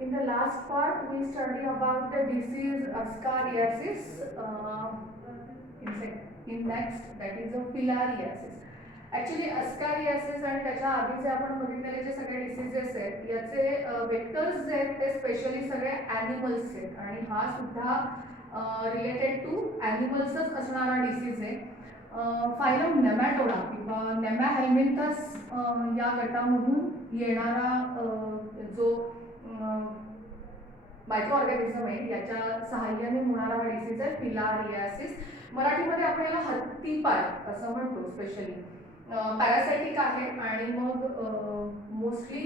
In the last part, we study about the disease ascariasis. In next, that is a filariasis. Actually ascariasis आणि त्याच्या आधीचे आपण बघितलेले जे सगळे डिसीजेस आहेत याचे वेक्टर्स जे आहेत ते स्पेशली सगळे ॲनिमल्स आहेत आणि हा सुद्धा रिलेटेड टू ॲनिमल्सच असणारा डिसीज आहे. फायलम नेमॅटोडा किंवा नेमॅहेल्मिंथस या गटामधून येणारा जो मायक्रो ऑर्गॅनिझम आहे याच्या सहाय्याने होणारा हा डिसीज आहे फिलारियासिस. मराठीमध्ये आपण याला हत्तीपाय असं म्हणतो. स्पेशली पॅरासायटिक आहे आणि मग मोस्टली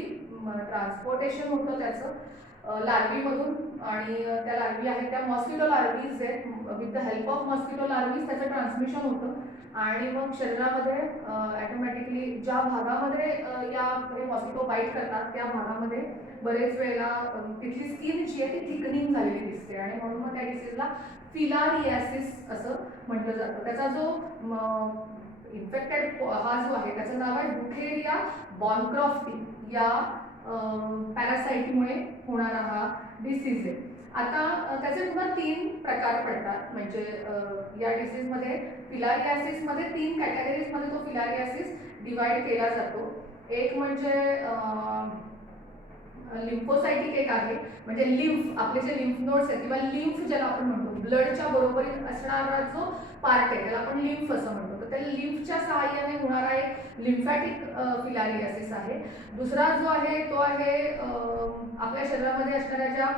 ट्रान्सपोर्टेशन होतं त्याचं लार्वीमधून आणि त्या लार्वी आहेत त्या मॉस्किटो लार्वीज आहेत. With the help of mosquito larvae त्याचं ट्रान्समिशन होतं आणि मग शरीरामध्ये ॲटोमॅटिकली ज्या भागामध्ये या मॉस्किटो बाईट करतात त्या भागामध्ये बरेच वेळेला तिथली स्किन जी आहे ती थिकनिंग झालेली दिसते आणि म्हणून मग त्या डिसीजला फिलारियासिस असं म्हटलं जातं. त्याचा जो इन्फेक्टेड हा जो आहे त्याचं नाव आहे बुथेरिया बॉनक्रॉफ्टी या पॅरासाइटमुळे होणारा हा डिसीज आहे. आता त्याचे पुन्हा 3 प्रकार पडतात. म्हणजे या डिसीजमध्ये फिलारियासिसमध्ये 3 कॅटेगरीजमध्ये तो फिलारियासिस डिवाइड केला जातो. एक म्हणजे लिम्फोसाइटिक एक आहे, म्हणजे लिम्फ आपले जे लिम्फ नोड्स आहेत किंवा लिम्फ ज्याला आपण म्हणतो ब्लडच्या बरोबरीत असणारा जो पार्ट आहे त्याला आपण लिम्फ असं म्हणतो. तर त्या लिम्फच्या सहाय्याने होणारा एक लिम्फॅटिक फिलारियासिस आहे. दुसरा जो आहे तो आहे आपल्या शरीरामध्ये असणाऱ्या ज्या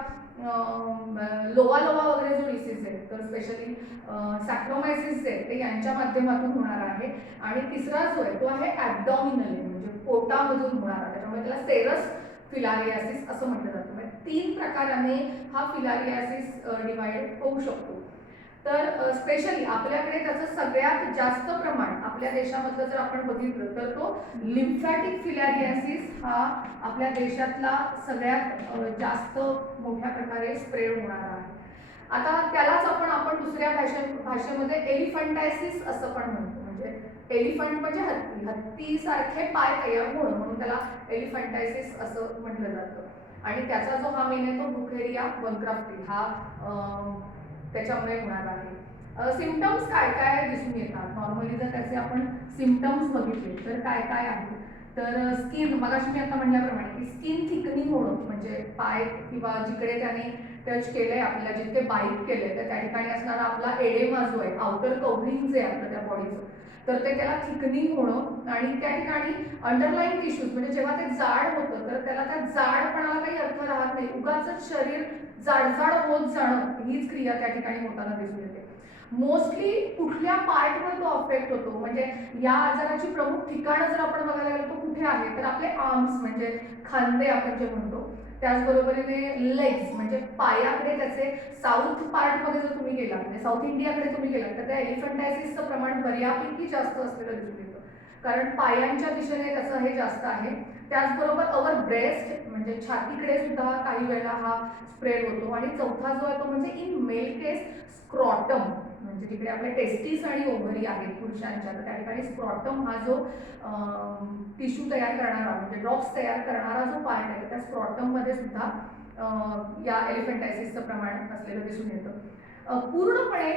लोवा वगैरे जो डिसीज आहे तर स्पेशली सॅक्रोमायसिस जे आहे ते यांच्या माध्यमातून होणारा आहे. आणि तिसरा जो आहे तो आहे ॲब्डॉमिनल म्हणजे पोटामधून होणारा, त्याच्यामुळे त्याला सेरस फिलारियासिस असं म्हटलं जातं. म्हणजे 3 प्रकाराने हा फिलारियासिस डिवाइड होऊ शकतो. तर स्पेशली आपल्याकडे त्याचं सगळ्यात जास्त प्रमाण आपल्या देशामधलं जर आपण बघितलं तर तो लिम्फॅटिक फिलारियासिस हा आपल्या देशातला सगळ्यात जास्त मोठ्या प्रकारे स्प्रेड होणारा आहे. आता त्यालाच आपण दुसऱ्या भाषेमध्ये एलिफंटायसिस असं पण म्हणतो. म्हणजे एलिफंट म्हणजे हत्तीसारखे पाय तयार होणं म्हणून त्याला एलिफंटायसिस असं म्हटलं जातं. आणि त्याचा जो हा मेन आहे तो बुथेरिया बॉनक्रॉफ्टी हा त्याच्यामुळे होणार आहे. सिम्पटम्स काय काय दिसून येतात नॉर्मली जर त्याचे आपण सिम्पटम्स बघितले तर काय काय आहे. तर स्किन मगाशी मी आता म्हणल्याप्रमाणे की स्किन थिकनिंग होणं म्हणजे पाय किंवा जिकडे त्याने टच केलंय आपल्याला जिथे बाईट केलंय तर त्या ठिकाणी असणारा आपला एडेमा जो आहे आउटर कव्हरिंग जे आहे आपलं त्या बॉडीचं तर ते त्याला थिकनिंग होणं आणि त्या ठिकाणी अंडरलाईन टिश्यूज म्हणजे जेव्हा ते जाड होतं तर त्याला त्या जाडपणाला काही अर्थ राहत नाही, उगाच शरीर जाड होत जाणं हीच क्रिया त्या ठिकाणी होताना दिसून येते. मोस्टली कुठल्या पार्टवर तो अफेक्ट होतो म्हणजे या आजाराची प्रमुख ठिकाणं जर आपण बघायला गेलो तर कुठे आहे तर आपले आर्म्स म्हणजे खांदे आपण जे म्हणतो, त्याचबरोबरीने लेग्स म्हणजे पायाकडे त्याचे साऊथ पार्टमध्ये जर तुम्ही गेला म्हणजे साऊथ इंडियाकडे तुम्ही गेला तर त्या एलिफंटायसिसचं प्रमाण बऱ्यापैकी जास्त असलेलं दिसून येतं कारण पायांच्या दिशेने त्याचं हे जास्त आहे. त्याचबरोबर अवर ब्रेस्ट म्हणजे छातीकडे सुद्धा काही वेळेला हा स्प्रेड होतो. आणि चौथा जो आहे तो म्हणजे इन मेल केस स्क्रॉटम म्हणजे जिकडे आपले टेस्टिस आणि ओव्हरी आहेत पुरुषांच्या तर त्या ठिकाणी स्क्रॉटम हा जो टिश्यू तयार करणारा म्हणजे ड्रॉप्स तयार करणारा जो पार्ट आहे त्या स्क्रॉटममध्ये सुद्धा या एलिफंटायसिसचं प्रमाण असलेलं दिसून येतं. पूर्णपणे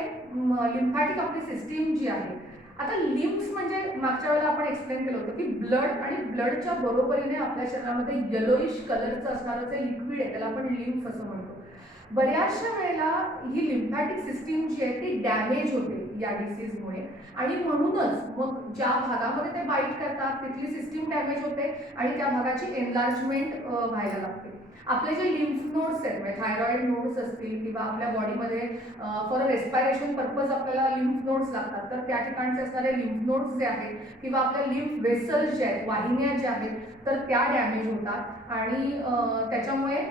लिम्फॅटिक आपली सिस्टीम जी आहे. आता लिम्फ्स म्हणजे मागच्या वेळेला आपण एक्सप्लेन केलं होतं की ब्लड आणि ब्लडच्या बरोबरीने आपल्या शरीरामध्ये येलोइश कलरचं असणारं जे लिक्विड आहे त्याला आपण लिम्फ असं म्हणतो. बऱ्याचशा वेळेला ही लिम्फॅटिक सिस्टीम जी आहे ती डॅमेज होते या डिसीजमुळे आणि म्हणूनच मग ज्या भागामध्ये ते बाईट करतात तिथली सिस्टीम डॅमेज होते आणि त्या भागाची एनलार्जमेंट व्हायला लागते. आपले जे लिम्फ नोड्स आहेत म्हणजे थायरॉइड नोड्स असतील किंवा आपल्या बॉडीमध्ये फॉर रेस्पायरेशन पर्पज आपल्याला लिम्फ नोड्स लागतात तर त्या ठिकाणचे असणारे लिम्फ नोड्स जे आहेत किंवा आपल्या लिम्फ वेसल्स जे आहेत वाहिन्या ज्या आहेत तर त्या डॅमेज होतात आणि त्याच्यामुळे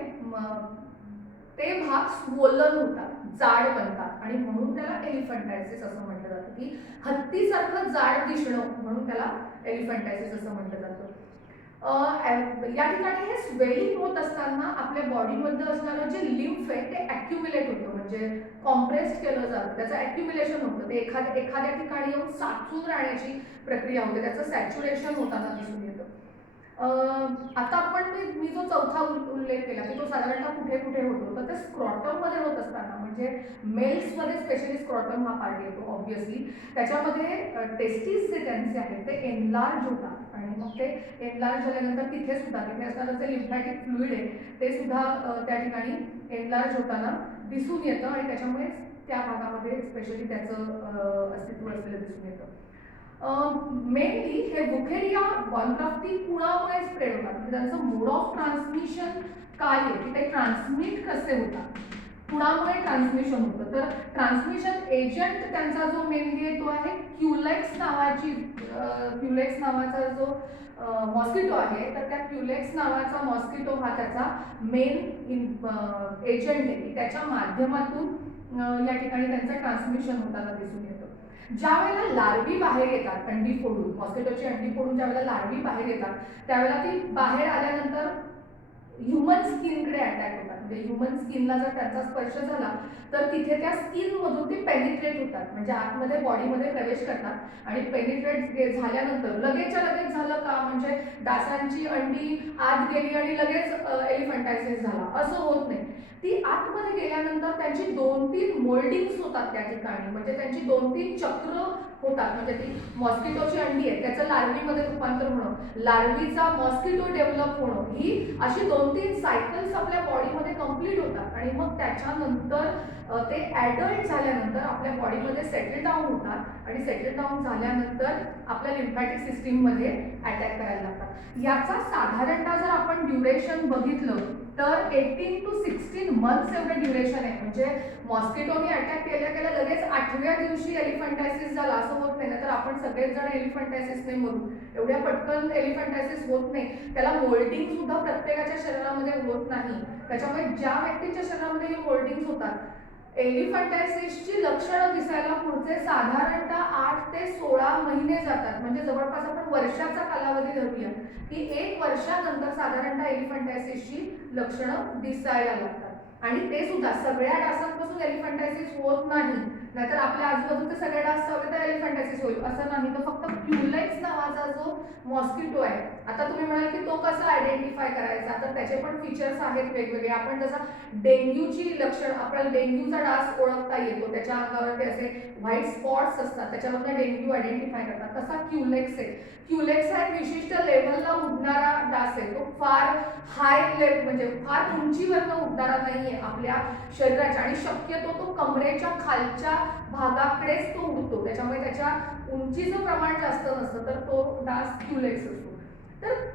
ते भाग स्वोलन होतात, जाड बनतात आणि म्हणून त्याला एलिफंटायसिस असं म्हटलं जातं की हत्तीसारखं जाड दिसणं म्हणून त्याला एलिफंटायसिस असं म्हटलं जातं. या ठिकाणी हे स्वेलिंग होत असताना आपल्या बॉडीमध्ये असणारं जे लिम्फ आहे ते ॲक्युम्युलेट होतं म्हणजे कॉम्प्रेस्ड केलं जातं, त्याचं ॲक्युम्युलेशन होतं, ते एखाद्या ठिकाणी येऊन साचून राहण्याची प्रक्रिया होते, त्याचं सॅच्युरेशन होताना दिसून येतं. आता आपण मी जो चौथा उल्लेख केला की तो साधारणतः कुठे कुठे होतो, तर ते स्क्रॉटममध्ये होत असताना, म्हणजे मेल्समध्ये स्पेशली स्क्रॉटम हा पार्ट येतो ऑब्व्हियसली. त्याच्यामध्ये टेस्टिस जे त्यांचे आहेत ते एनलार्ज होतात आणि मग ते एनलार्ज झाल्यानंतर तिथे असणारं जे लिम्फॅटिक फ्लुइड आहे ते सुद्धा त्या ठिकाणी एनलार्ज होताना दिसून येतं आणि त्याच्यामुळे त्या भागामध्ये स्पेशली त्याचं अस्तित्व असलेलं दिसून येतं. मेनली हे बुखेरिया वॉलक्राफ्टी कुणामुळे स्प्रेड होतात, म्हणजे त्यांचं मोड ऑफ ट्रान्समिशन काय आहे की ते ट्रान्समिट कसे होतात, कुणामुळे ट्रान्समिशन होतं. तर ट्रान्समिशन एजंट त्यांचा जो मेनली आहे तो आहे क्युलेक्स नावाचा जो मॉस्किटो आहे. तर त्या क्युलेक्स नावाचा मॉस्किटो हा त्याचा मेन एजंट आहे की त्याच्या माध्यमातून या ठिकाणी त्यांचं ट्रान्समिशन होताना दिसून येतं. ज्या वेळेला लार्वी बाहेर येतात अंडी फोडून, मॉस्किटोची अंडी फोडून ज्या वेळेला लार्वी बाहेर येतात त्यावेळेला ती बाहेर आल्यानंतर ह्युमन स्किनकडे अटॅक होतात. म्हणजे ह्युमन स्किनला जर त्यांचा स्पर्श झाला तर तिथे त्या स्किनमधून ते पेनिट्रेट होतात, म्हणजे आतमध्ये बॉडीमध्ये प्रवेश करतात आणि पेनिट्रेट झाल्यानंतर लगेचच्या लगेच झालं का, म्हणजे डासांची अंडी आत गेली आणि लगेच एलिफंटायसिस झाला असं होत नाही. ती आतमध्ये गेल्यानंतर त्यांची 2-3 मोल्डिंग्स होतात त्या ठिकाणी, म्हणजे त्यांची 2-3 चक्र होतात. म्हणजे ती मॉस्किटोची अंडी आहे त्याचं लार्वीमध्ये रूपांतर होणं, लार्वीचा मॉस्किटो डेव्हलप होणं, ही अशी 2-3 सायकल्स आपल्या बॉडीमध्ये कंप्लीट होतात आणि मग त्याच्यानंतर ते ॲडल्ट झाल्यानंतर आपल्या बॉडीमध्ये सेटल डाऊन होतात आणि सेटल डाऊन झाल्यानंतर आपल्या लिम्फॅटिक सिस्टीममध्ये अटॅक करायला लागतात. याचा साधारणतः जर आपण ड्युरेशन बघितलं तर 18 to 16 मंथ्स एवढं ड्युरेशन आहे. म्हणजे मॉस्किटोनी अटॅक केल्या लगेच 8व्या दिवशी एलिफंटायसिस झाला असं होत नाही, तर आपण सगळेच जण एलिफंटायसिसने मरू, एवढ्या पटकन एलिफंटायसिस होत नाही. त्याला मोल्डिंग सुद्धा प्रत्येकाच्या शरीरामध्ये होत नाही. त्याच्यामुळे ज्या व्यक्तींच्या शरीरामध्ये हे मोल्डिंग होतात, एलिफंटायसिसची लक्षणं दिसायला पुढचे साधारणतः 8 ते 16 महिने जातात. म्हणजे जवळपास आपण वर्षाचा कालावधी धरूया की 1 वर्षानंतर साधारणतः एलिफंटायसिसची लक्षणं दिसायला लागतात. आणि ते सुद्धा सगळ्या डासांपासून एलिफंटायसिस होत नाही, नाहीतर आपल्या आजूबाजूचे सगळे डास चावले तर एलिफंटायसिस होईल असं नाही. तर फक्त क्युलेक्स नावाचा जो मॉस्किटो आहे, आता तुम्ही म्हणाल की तो कसा आयडेंटिफाय करायचा, तर त्याचे पण फीचर्स आहेत वेगवेगळे. आपण जसा डेंग्यूची लक्षण, आपल्याला डेंग्यूचा डास ओळखता येतो, त्याच्या अंगावरती असे व्हाईट स्पॉट्स असतात त्याच्यावरनं डेंग्यू आयडेंटिफाय करतात, तसा क्युलेक्स आहे. क्युलेक्स हा एक विशिष्ट लेव्हलला उडणारा डास आहे. तो फार हाय लेवल, म्हणजे फार उंचीवरनं उडणारा नाहीये आपल्या शरीराच्या, आणि शक्यतो तो कमरेच्या खालच्या भागाकडेच तो उडतो, त्याच्यामुळे त्याच्या उंचीचं प्रमाण जास्त नसतं, तर तो डास क्युलेक्स असतो. तर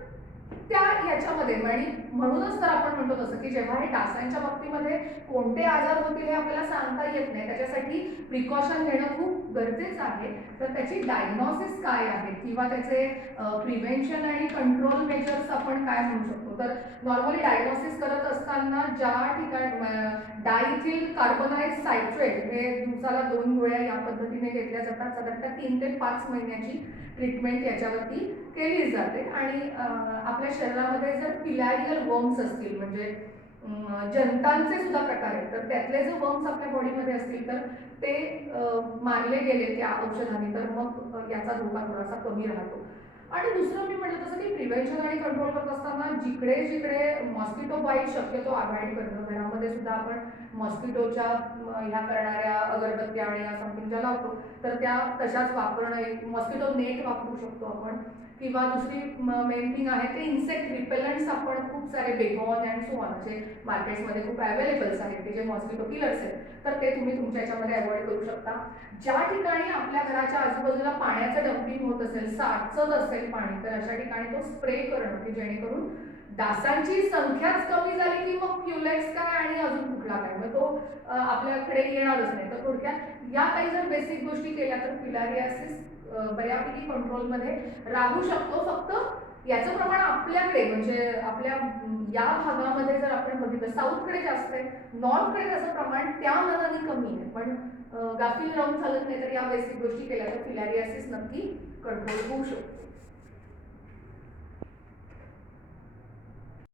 त्या याच्यामध्ये म्हणूनच तर आपण म्हणतो तसं की जेव्हा हे डासांच्या बाबतीमध्ये कोणते आजार होतील हे आपल्याला सांगता येत नाही, त्याच्यासाठी प्रिकॉशन घेणं खूप गरजेचं आहे. तर त्याची डायग्नॉसिस काय आहे किंवा त्याचे प्रिव्हेन्शन आणि कंट्रोल मेजर्स आपण काय म्हणू शकतो. तर नॉर्मली डायग्नॉसिस करत असताना ज्या ठिकाणी डायथिल कार्बोनाइड सायट्रेट हे दिवसाला 2 गोळ्या या पद्धतीने घेतल्या जातात. साधारणतः 3 ते 5 महिन्याची ट्रीटमेंट याच्यावरती केली जाते. आणि आपल्या शरीरामध्ये जर फिलॅरियल वर्म्स असतील, म्हणजे जंतांचे सुद्धा प्रकार आहेत, तर त्यातले जर वर्म्स आपल्या बॉडीमध्ये असतील तर ते मारले गेले त्या औषधाने तर मग याचा धोका थोडासा कमी राहतो. आणि दुसरं मी म्हटलं तसं की प्रिव्हेन्शन आणि कंट्रोल करत असताना जिकडे जिकडे मॉस्किटो बाईट शक्यतो अवॉइड करणं, घरामध्ये सुद्धा आपण मॉस्किटोच्या ह्या करणाऱ्या अगरबत्त्या आणि या समथिंग ज्या लावतो तर त्या तशाच वापरणं, मॉस्किटो नेट वापरू शकतो आपण. किंवा दुसरी मेन थिंग आहे ते इन्सेक्ट रिपेलंट्स आपण खूप सारे बेगॉन अँड सो ऑन असे मार्केट्समध्ये खूप अवेलेबल्स आहेत ते जे मॉस्किटो किलर्स आहेत, तर ते तुम्ही तुमच्या याच्यामध्ये अवॉइड करू शकता. ज्या ठिकाणी आपल्या घराच्या आजूबाजूला पाण्याचं डम्पिंग होत असेल, साचत असेल पाणी, तर अशा ठिकाणी तो स्प्रे करणं की जेणेकरून डासांची संख्याच कमी झाली की मग क्युलेक्स काय आणि अजून कुठला काय, मग तो आपल्याकडे येणारच नाही. तर थोडक्यात या काही जर बेसिक गोष्टी केल्या तर फिलारियासिस बऱ्यापैकी कंट्रोलमध्ये राहू शकतो. फक्त याचं प्रमाण आपल्याकडे, म्हणजे आपल्या या भागामध्ये जर आपण बघितलं, साऊथकडे जास्त आहे, नॉर्थकडे त्याचं प्रमाण त्या मानाने कमी आहे. पण गाफील राहून चालत नाही, तर या बेसिक गोष्टी केल्या तर फिलारियासिस नक्की कंट्रोल होऊ शकतो.